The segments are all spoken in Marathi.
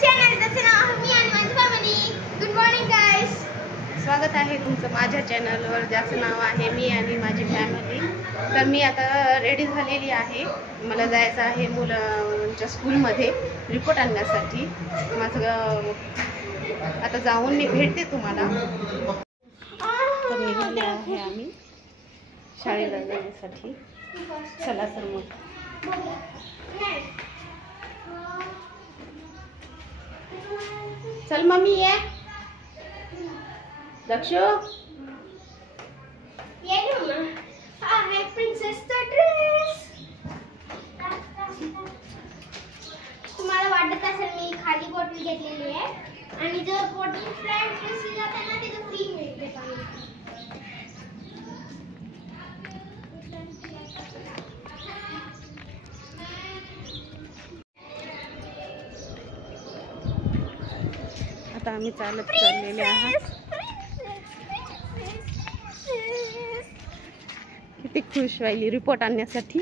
चॅनल, त्याचं नाव मी आणि माझी फॅमिली. Good morning guys. स्वागत आहे तुमचं माझ्या चॅनलवर, ज्याचं नाव आहे मी आणि माझी फॅमिली. तर मी आता रेडी झालेली आहे. मला जायचं आहे मुलांच्या स्कूलमध्ये रिपोर्ट आणण्यासाठी. माझं आता जाऊन मी भेटते तुम्हाला. तर निघाले आहे आम्ही शाळेला जाण्यासाठी. चला तर मग. चल मम्मी ये. दक्षू ये मम्मा. हा आहे प्रिन्सेसचा ड्रेस. तुम्हाला वाटत असेल मी खाली बॉटल घेतलेली आहे आणि जर बॉटल फ्रँड ड्रेसला जाते ना ते फ्री मिळते पाणी. आता आम्ही चालत चाललेले आहात. किती खुश व्हायली रिपोर्ट आणण्यासाठी.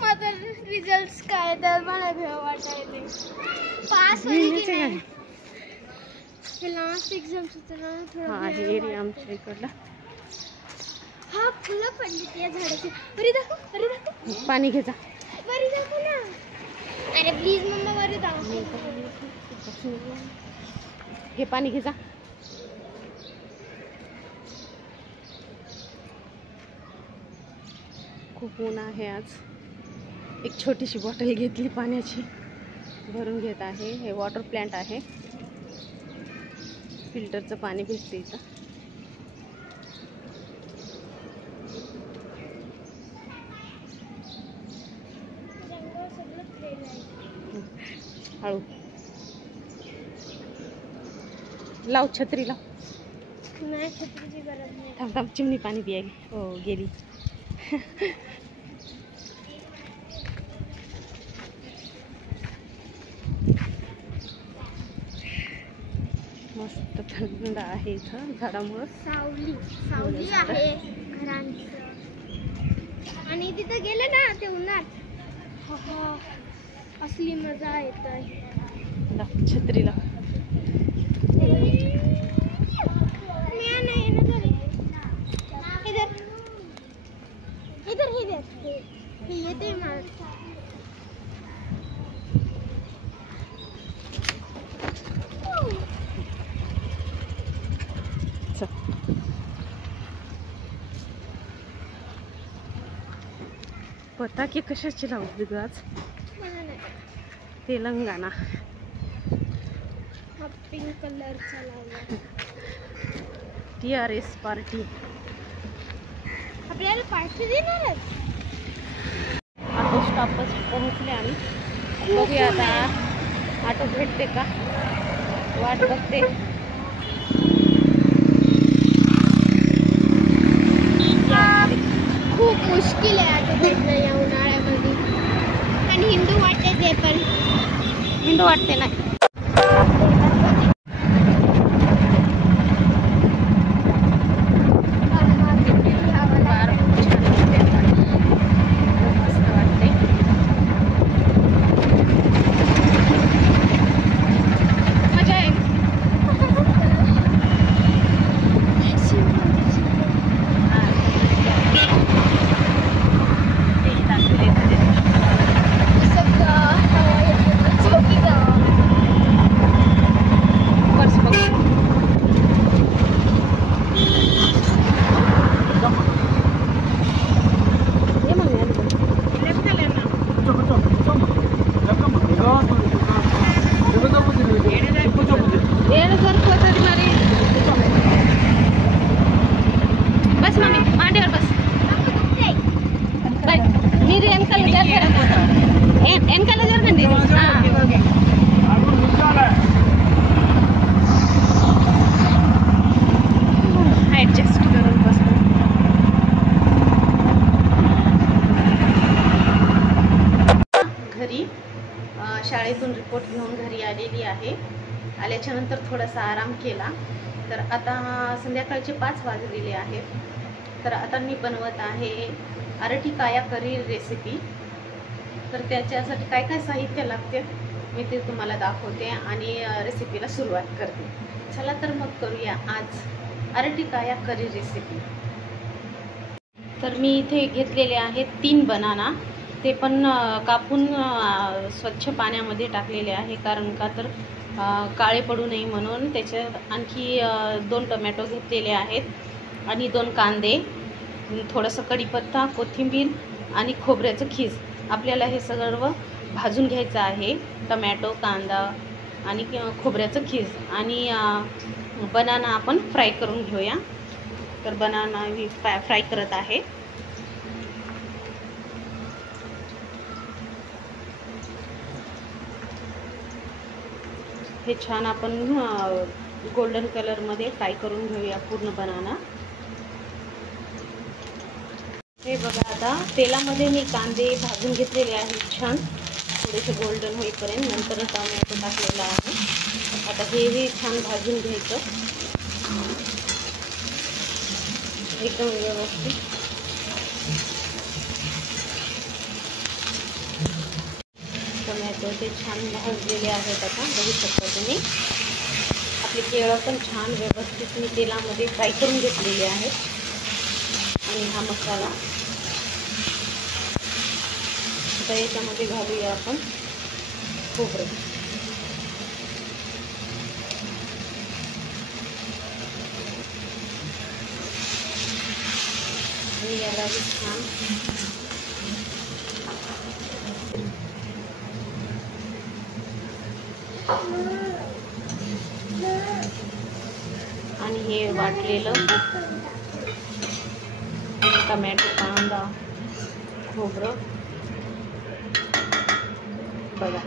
माझा रिझल्ट काय तर मला भेव वाटायले. पास होईल की नाही. हे लास्ट एक्झाम सुद्धा थोडा हा हे एरिया आमच्या इकडला. हा फुलं पडली त्या झाडाची. वरी दाखव, वरी दाखव. पाणी घे जा. वरी दाखव ना. अरे प्लीज मम्मा वरी दाखव. हे पाणी घे जा. खूप ऊन आहे आज. एक छोटीशी बॉटल घेतली पाण्याची, भरून घेत आहे. हे वॉटर प्लांट आहे. फिल्टरचं पाणी भेटते इथं. हळू लाव, छत्री लाव. नाही छत्रीची गरज नाही. थांब थांब, चिमणी पाणी पियाली. हो गेली. मस्त थंड आहे इथं झाडामुळं. सावली सावली आहे घरांचं. आणि तिथं गेले ना ते उन्हात असली मजा येत आहे. छत्री लाव. इधर हे येते मला. पताके कशाची लावली ग आज? तेलंगणा. हा पिंक कलरचा लावला. TRS party. आपल्याला पार्टी देणार आहे. ऑटो स्टॉपच पोहोचले आम्ही. बघूया आता ऑटो भेटते का, वाट बघते. खूप मुश्किल आहे ऑटो भेटणं या उन्हाळ्यामध्ये. आणि हिंदू वाटते ते पण. हिंदू वाटते नाही. ऍडजस्ट करून बसतो. घरी शाळेतून रिपोर्ट घेऊन घरी आलेली आहे. आल्याच्या नंतर थोडासा आराम केला. तर आता संध्याकाळचे 5 वाजलेले आहेत. तर आता मी बनवत आहे अरटिकाया करी रेसिपी. तर त्याच्यासाठी काय काय साहित्य लागते मी ते तुम्हाला दाखवते आणि रेसिपीला सुरुवात करते. चला तर मग करूया आज अर्टिकाया करी रेसिपी. तर मी इथे घेतलेले आहेत 3 बनाना. ते पण कापून स्वच्छ पाण्यामध्ये टाकलेले आहे, कारण का तर काळे पडू नये म्हणून. त्याच्यात आणखी 2 टोमॅटो घेतलेले आहेत आणि 2 कांदे, थोडंसं कढीपत्ता, कोथिंबीर आणि खोबऱ्याचं खीस. आपल्याला हे सर्व भाजून घ्यायचं आहे. टोमॅटो, कांदा आणि खोबऱ्याचं खीस आणि बनाना आपण फ्राय करून घेऊया. तर बनाना मी फ्राय करत आहे. हे छान आपण गोल्डन कलरमध्ये फ्राय करून घेऊया पूर्ण बनाना. हे बघा, आता तेलामध्ये मी कांदे भाजून घेतलेले आहेत छान, थोडेसे गोल्डन होईपर्यंत. नंतर टोमॅटो टाकलेला आहे. आता हे छान भाजून घ्यायचं एकदम व्यवस्थित. टोमॅटो ते छान भाजलेले आहेत. आता बघू शकता तुम्ही, आपले केळं पण छान व्यवस्थित मी तेलामध्ये फ्राय करून घेतलेले आहेत. आणि हा मसाला आता याच्यामध्ये घालूया आपण खोबरं. आणि याला छान आणि हे वाटलेलं टोमॅटो, कांदा, खोबरं बघा,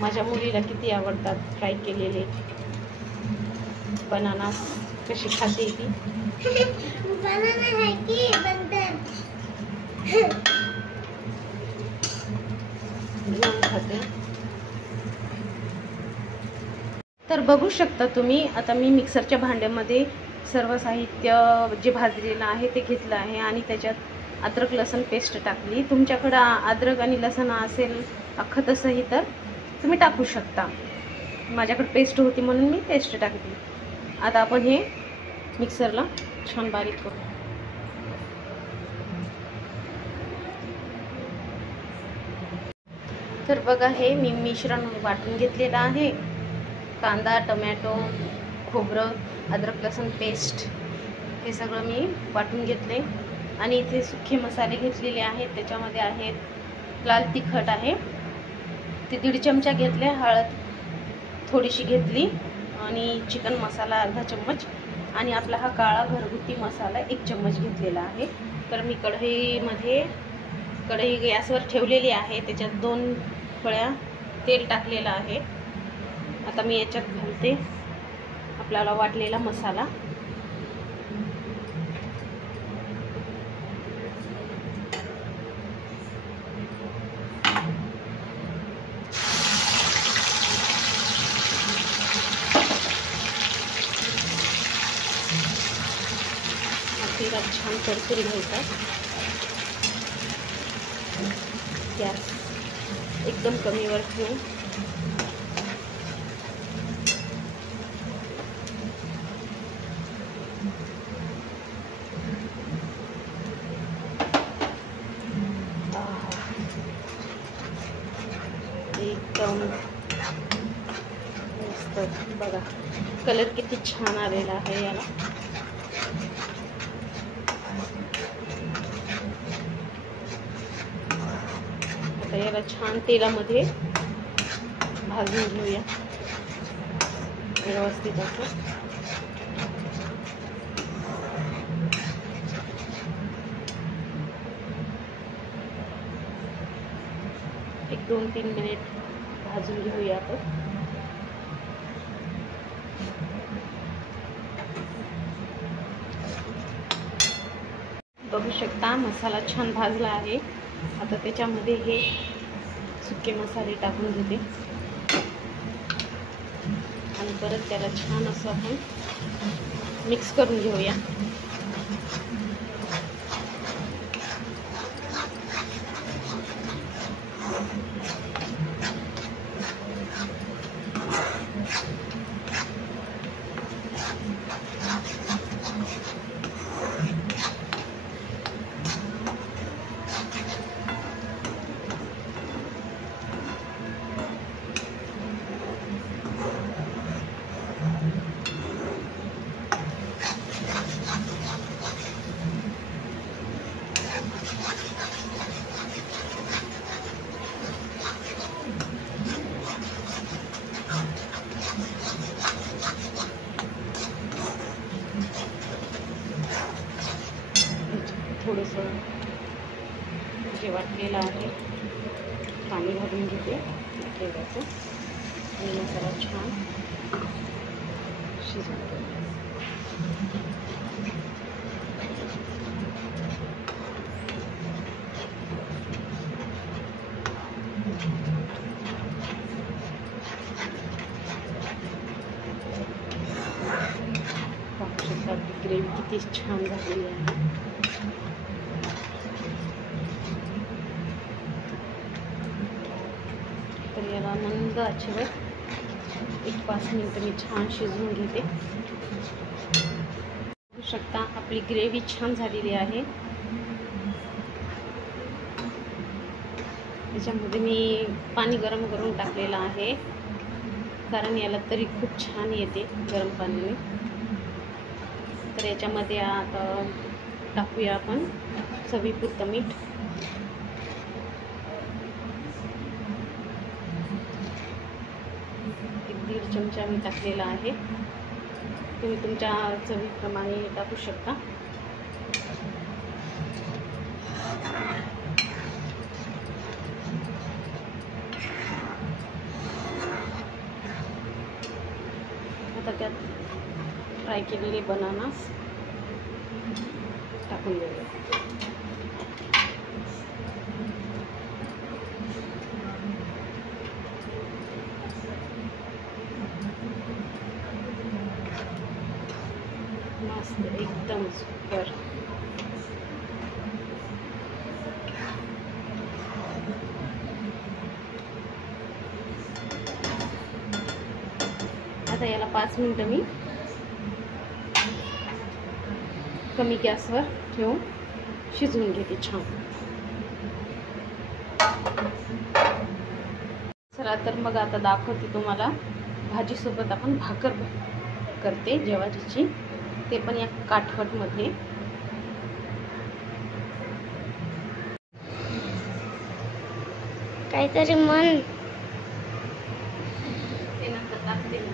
माझ्या मुलीला किती आवडतात फ्राय केलेले बनाना. कशी खाते ती. खाते. तर बघू शकता तुम्ही, आता मी मिक्सरच्या भांड्यामध्ये सर्व साहित्य जे भाजलेलं आहे ते घेतलं आहे आणि त्याच्यात अद्रक लसूण पेस्ट टाकली. तुमच्याकडं अद्रक आणि लसूण असेल अख्खं तसंही तर तुम्ही टाकू शकता. माझ्याकडे पेस्ट होती म्हणून मी पेस्ट टाकली. आता आपण हे मिक्सरला छान बारीक करू. तर बघा, हे मी मिश्रण वाटून घेतलेलं आहे. कांदा, टोमॅटो, खोबरं, अद्रक लसूण पेस्ट हे सगळं मी वाटून घेतले. आणि इथे सुखे मसाले घेतलेले आहेत. त्याच्यामध्ये आहेत लाल तिखट आहे ते 1.5 चमचा घेतले, हळद थोडीशी घेतली आणि चिकन मसाला अर्धा चम्मच आणि आपला हा काळा घरगुती मसाला 1 चम्मच घेतलेला आहे. तर मी कढई गॅसवर ठेवलेली आहे. त्याच्यात 2 पळ्या तेल टाकलेलं आहे. आता मी याच्यात घालते आपल्याला वाटलेला मसाला. आपल्याला छान परतून घ्यायचा. गॅस एकदम कमीवर ठेवून एकदम मस्त. बघा कलर किती छान आलेला आहे याला. आता याला छान तेलामध्ये भाजून घेऊया व्यवस्थित असं. एक 2-3 मिनिट भाजून घेऊया आपण. बघू शकता मसाला छान भाजला आहे. आता त्याच्यामध्ये हे सुके मसाले टाकून घेते आणि परत त्याला छान असं आपण मिक्स करून घेऊया. थोडंसं जे वाटलेलं आहे पाणी घालून घेते ग्रेव्हीचं आणि मसाला छान शिजवून घेते. ग्रेव्ही किती छान झालेली आहे. तर याला मंद आचेवर 1-5 मिनिटं मी छान शिजवून घेते. बघू शकता आपली ग्रेव्ही छान झालेली आहे. त्याच्यामध्ये मी पाणी गरम करून टाकलेलं आहे, कारण याला तरी खूप छान येते गरम पाण्याने. तर याच्यामध्ये आता टाकूया आपण चवीपुरतं मीठ. एक 1.5 चमचा मी टाकलेला आहे. तुम्ही तुमच्या चवीप्रमाणे टाकू शकता. आता त्यात फ्राय केलेले बनानास टाकून देऊया. मस्त एकदम सुपर. आता याला 5 मिनिटं मी कमी गॅसवर ठेवून शिजवून घेते छान. चला तर मग आता दाखवते तुम्हाला. भाजीसोबत आपण भाकर करते ज्वारीची, ते पण या काठवटमध्ये. काहीतरी मन ते नंतर टाकते.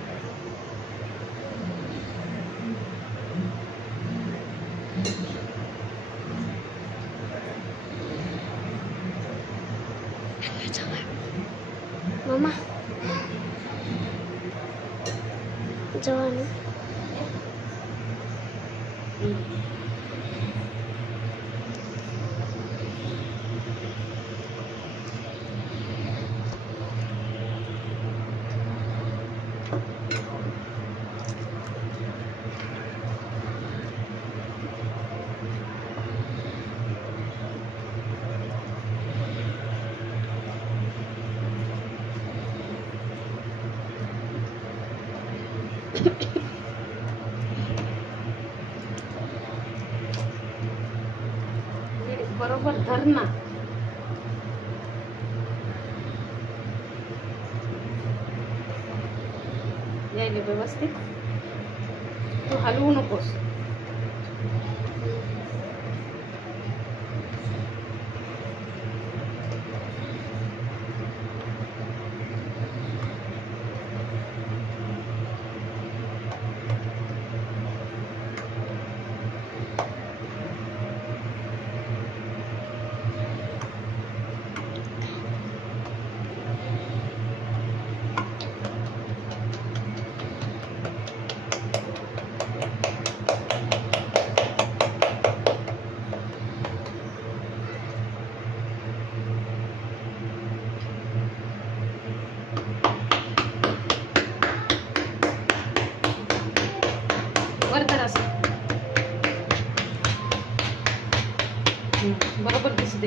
मम्मा जवा ना. बरोबर धर ना. यायले व्यवस्थित. तू हलवू नकोस. बरोबर दिसते.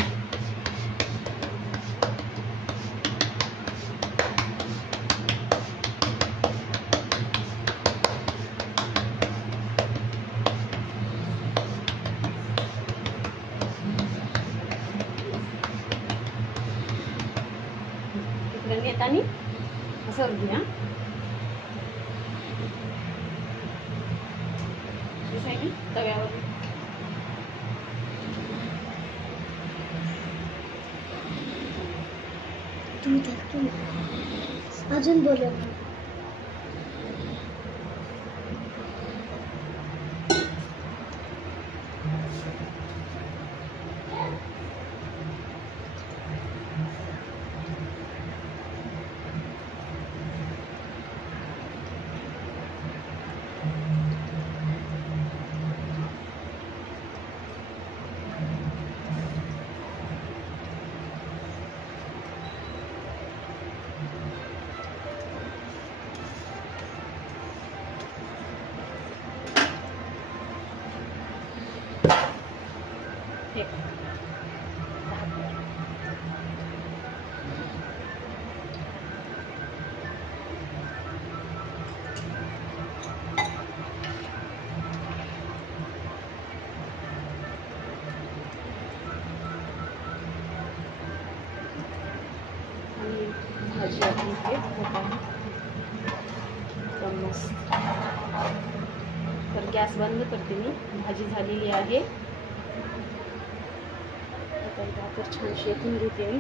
तिकडे नेतानी असं घ्या. तव्यावर अजून बोलव. भाजी आपली इथे होत आहे एकदम मस्त. तर गॅस बंद करते मी. भाजी झालेली आहे. आता भाकर छान शेकून घेते मी.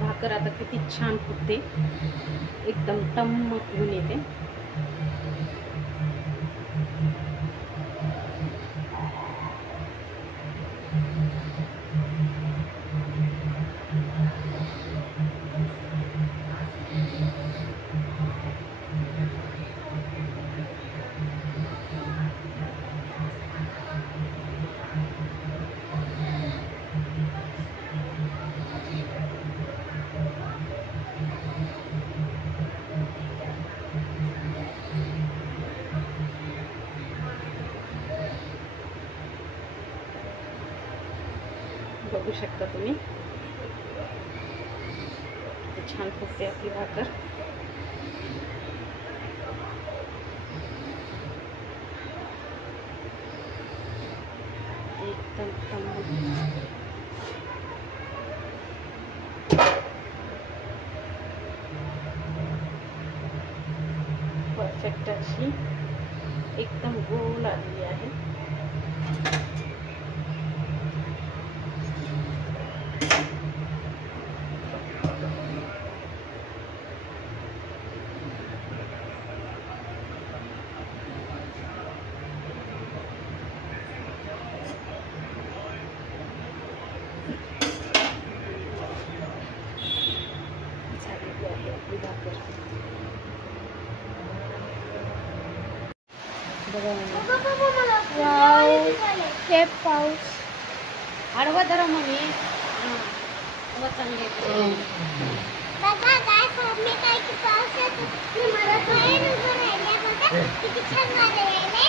भाकर आता किती छान फुगते. एकदम टम्म फुगून येते. बघू शकता तुम्ही छान फुगते आपली भाकर. एकदम परफेक्ट अशी एकदम गोल आलेली आहे. हे पाऊस आडवा धरा मम्मी. बघा काय मी काय की पाऊस येतो. मला बाहेर उभं राहिले बघा किती छान वारे यायले.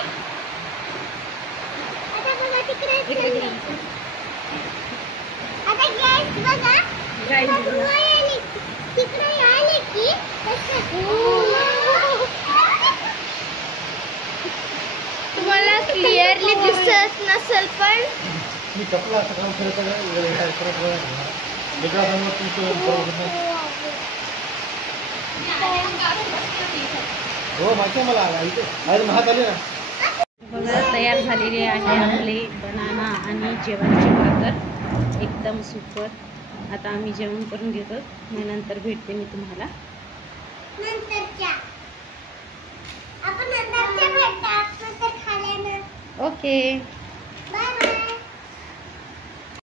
आता बघा तिकडे आता गॅस बघा तिकडे आले की तुम्हाला क्लिअरली दिसत नसेल पण मी कपला असं काम करत हो माहिती मला आज महाग आले ना. बघा तयार झालेली आहे आपले बनाना आणि जेवणाची भाकर. एकदम सुपर. आता आम्ही जेवण करून घेतो. मग नंतर भेटते मी तुम्हाला. आपण नंतरच्या भेटतात नंतर खाल्यानं. ओके.